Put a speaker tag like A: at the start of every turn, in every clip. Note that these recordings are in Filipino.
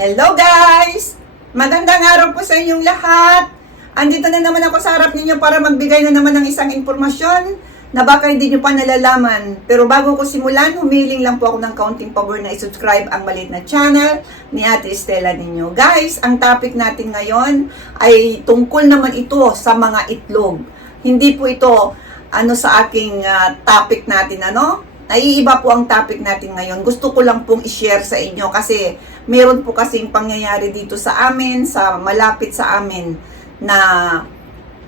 A: Hello guys! Magandang araw po sa inyong lahat. Andito na naman ako sa harap ninyo para magbigay na naman ng isang impormasyon na baka hindi nyo pa nalalaman. Pero bago ko simulan, humiling lang po ako ng counting pabor na isubscribe ang maliit na channel ni Ate Estela ninyo. Guys, ang topic natin ngayon ay tungkol naman ito sa mga itlog. Hindi po ito ano sa aking ah, topic natin ano Naiiba po ang topic natin ngayon. Gusto ko lang pong i-share sa inyo kasi meron po kasing pangyayari dito sa amin, sa malapit sa amin na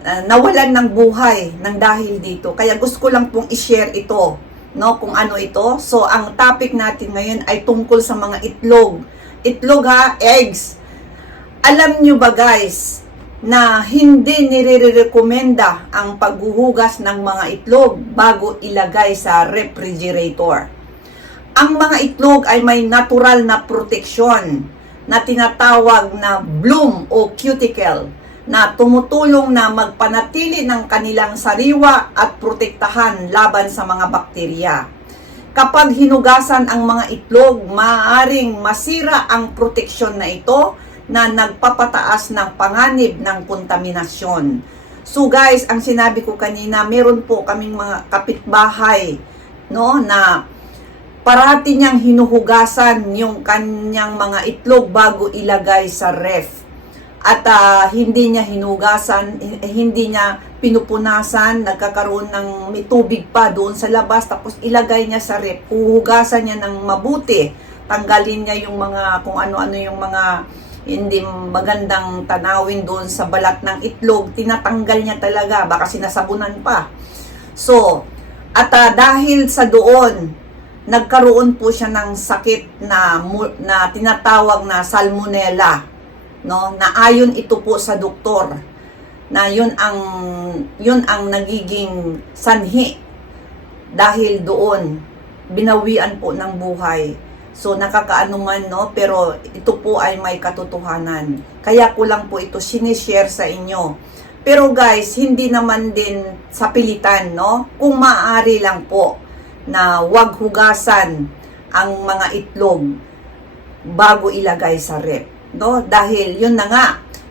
A: uh, nawalan ng buhay ng dahil dito. Kaya gusto ko lang pong i-share ito, no, kung ano ito. So ang topic natin ngayon ay tungkol sa mga itlog. Itlog ha, eggs. Alam nyo ba guys, na hindi nire-recommenda ang paghuhugas ng mga itlog bago ilagay sa refrigerator. Ang mga itlog ay may natural na proteksyon na tinatawag na bloom o cuticle na tumutulong na magpanatili ng kanilang sariwa at protektahan laban sa mga bakterya. Kapag hinugasan ang mga itlog, maaaring masira ang proteksyon na ito na nagpapataas ng panganib ng kontaminasyon. So guys, ang sinabi ko kanina, meron po kaming mga kapitbahay no na parati niyang hinuhugasan yung kanyang mga itlog bago ilagay sa ref. At ah, hindi niya hinugasan, eh, hindi niya pinupunasan, nagkakaroon ng may tubig pa doon sa labas, tapos ilagay niya sa ref. Huhugasan niya ng mabuti. Tanggalin niya yung mga, kung ano-ano yung mga hindi magandang tanawin doon sa balat ng itlog, tinatanggal niya talaga, baka sinasabunan pa. So, at ah, dahil sa doon, nagkaroon po siya ng sakit na na tinatawag na salmonella, no? Na ayon ito po sa doktor na yun ang yun ang nagiging sanhi dahil doon binawian po ng buhay. So nakakaano man no, pero ito po ay may katotohanan. Kaya ko lang po ito sinishare sa inyo. Pero guys, hindi naman din sa pilitan, no? Kung maaari lang po na wag hugasan ang mga itlog bago ilagay sa rep, no? Dahil yun na nga,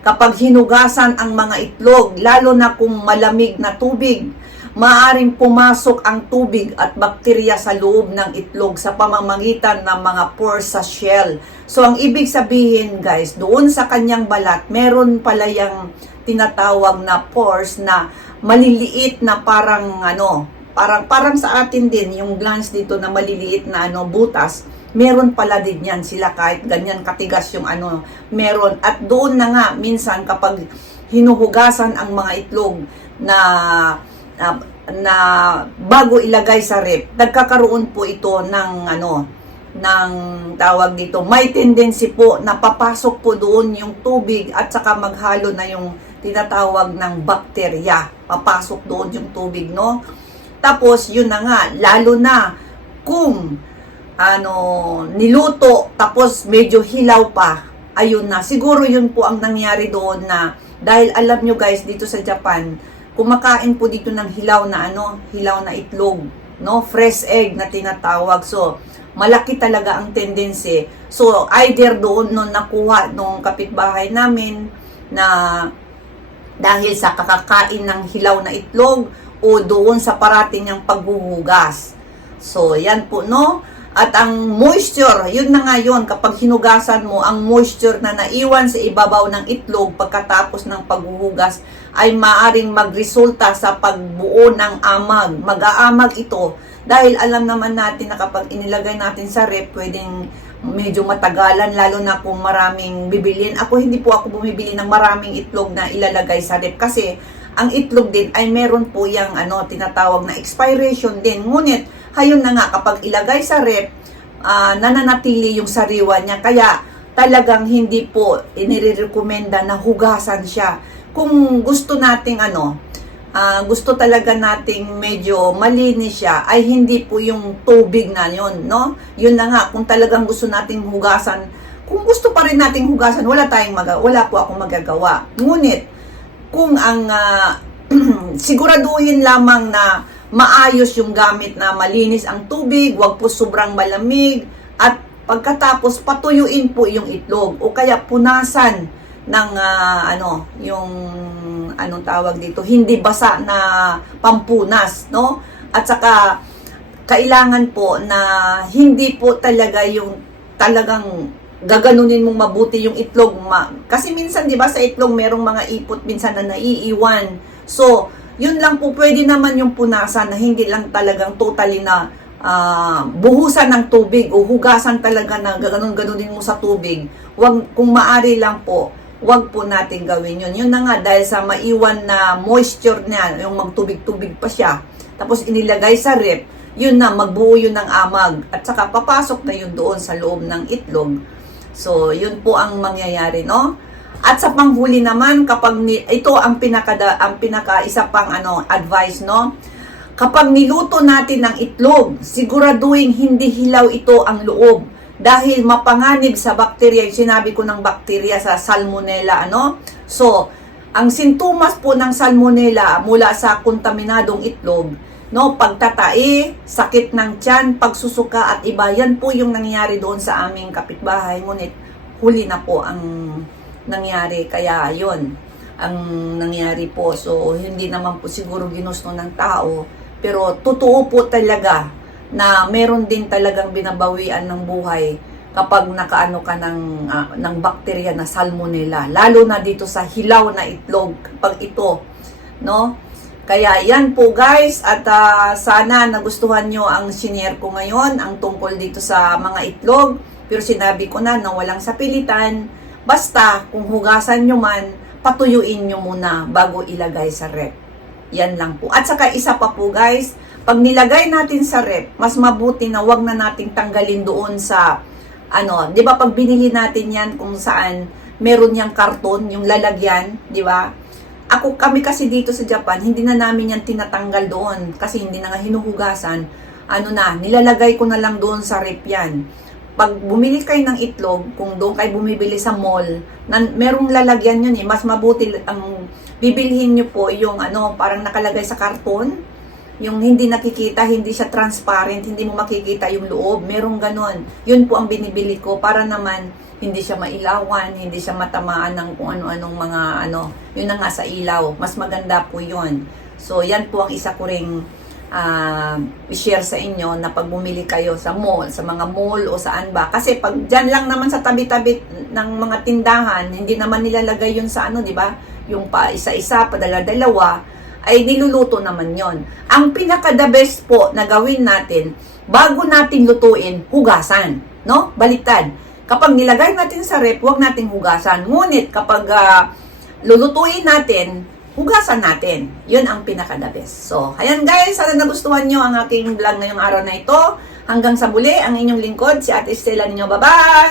A: kapag hinugasan ang mga itlog, lalo na kung malamig na tubig, maaring pumasok ang tubig at bakterya sa loob ng itlog sa pamamagitan ng mga pores sa shell. So ang ibig sabihin guys, doon sa kanyang balat, meron pala yung tinatawag na pores na maliliit na parang ano, parang parang sa atin din yung glands dito na maliliit na ano butas. Meron pala din yan sila kahit ganyan katigas yung ano, meron. At doon na nga minsan kapag hinuhugasan ang mga itlog na na, na bago ilagay sa rep, nagkakaroon po ito ng ano, ng tawag dito, may tendency po na papasok po doon yung tubig at saka maghalo na yung tinatawag ng bakterya. Papasok doon yung tubig, no? Tapos, yun na nga, lalo na kung ano, niluto, tapos medyo hilaw pa, ayun na. Siguro yun po ang nangyari doon na, dahil alam nyo guys, dito sa Japan, kumakain po dito ng hilaw na ano, hilaw na itlog, no? Fresh egg na tinatawag. So, malaki talaga ang tendency. So, either doon nung nakuha nung kapitbahay namin na dahil sa kakakain ng hilaw na itlog o doon sa parating niyang paghuhugas. So, yan po, no? At ang moisture, yun na nga yun, kapag hinugasan mo, ang moisture na naiwan sa ibabaw ng itlog pagkatapos ng paghuhugas ay maaring magresulta sa pagbuo ng amag. Mag-aamag ito dahil alam naman natin na kapag inilagay natin sa rep, pwedeng medyo matagalan, lalo na kung maraming bibilin. Ako hindi po ako bumibili ng maraming itlog na ilalagay sa rep kasi ang itlog din ay meron po yung ano, tinatawag na expiration din. Ngunit, hayon na nga, kapag ilagay sa rep, ah, nananatili yung sariwa niya. Kaya, talagang hindi po inirekomenda na hugasan siya. Kung gusto nating ano, ah, gusto talaga nating medyo malinis siya, ay hindi po yung tubig na yun, no? Yun na nga, kung talagang gusto nating hugasan, kung gusto pa rin nating hugasan, wala tayong maga wala po akong magagawa. Ngunit, kung ang ah, siguraduhin lamang na maayos yung gamit na malinis ang tubig, wag po sobrang malamig, at Pagkatapos patuyuin po yung itlog o kaya punasan ng ah, ano, yung anong tawag dito, hindi basa na pampunas, no? At saka kailangan po na hindi po talaga yung talagang gaganunin mong mabuti yung itlog. Ma- Kasi minsan, di ba, sa itlog merong mga ipot minsan na naiiwan. So, yun lang po, pwede naman yung punasan na hindi lang talagang totally na ah, buhusan ng tubig o hugasan talaga na gaganon-ganunin mo sa tubig. Wag, kung maari lang po, wag po natin gawin yun. Yun na nga, dahil sa maiwan na moisture niya, yung magtubig-tubig pa siya, tapos inilagay sa rep, yun na, magbuo yun ng amag. At saka papasok na yun doon sa loob ng itlog. So, yun po ang mangyayari, no? At sa panghuli naman, kapag ni, ito ang pinaka ang pinaka isa pang ano advice, no? Kapag niluto natin ng itlog, siguraduhin hindi hilaw ito ang loob dahil mapanganib sa bakterya, yung sinabi ko ng bakterya sa salmonella, ano? So, ang sintomas po ng salmonella mula sa kontaminadong itlog, no, pagtatai, sakit ng tiyan, pagsusuka at iba, yan po yung nangyayari doon sa aming kapitbahay. Ngunit huli na po ang nangyari, kaya yon ang nangyari po. So, hindi naman po siguro ginusto ng tao, pero totoo po talaga na meron din talagang binabawian ng buhay kapag nakaano ka ng, ah, ng bakterya na salmonella. Lalo na dito sa hilaw na itlog, kapag ito, no? Kaya yan po guys, at ah, sana nagustuhan nyo ang shinare ko ngayon, ang tungkol dito sa mga itlog. Pero sinabi ko na na walang sapilitan, basta kung hugasan nyo man, patuyuin nyo muna bago ilagay sa rep. Yan lang po. At saka isa pa po guys, pag nilagay natin sa rep, mas mabuti na wag na nating tanggalin doon sa ano, 'di ba pag binili natin 'yan kung saan meron yang karton, yung lalagyan, 'di ba? Ako kami kasi dito sa Japan, hindi na namin yan tinatanggal doon kasi hindi na nga hinuhugasan. Ano na, nilalagay ko na lang doon sa rep yan. Pag bumili kayo ng itlog, kung doon kayo bumibili sa mall, na, merong lalagyan yun eh, mas mabuti ang bibilhin nyo po yung ano, parang nakalagay sa karton, yung hindi nakikita, hindi siya transparent, hindi mo makikita yung loob, merong ganon. Yun po ang binibili ko para naman hindi siya mailawan, hindi siya matamaan ng kung ano-anong mga ano, yun na nga sa ilaw. Mas maganda po yun. So, yan po ang isa ko ring ah, i-share sa inyo na pag bumili kayo sa mall, sa mga mall o saan ba. Kasi pag dyan lang naman sa tabi-tabi ng mga tindahan, hindi naman nilalagay yun sa ano, di ba? Yung pa isa-isa, padala-dalawa, ay niluluto naman yon. Ang pinaka the best po na gawin natin, bago natin lutuin, hugasan. No? Baliktad. Kapag nilagay natin sa rep, huwag nating hugasan. Ngunit kapag ah, lulutuin natin, hugasan natin. Yun ang pinaka the best. So, ayan guys, sana nagustuhan nyo ang aking vlog ngayong araw na ito. Hanggang sa muli, ang inyong lingkod, si Ate Stella ninyo. Bye-bye!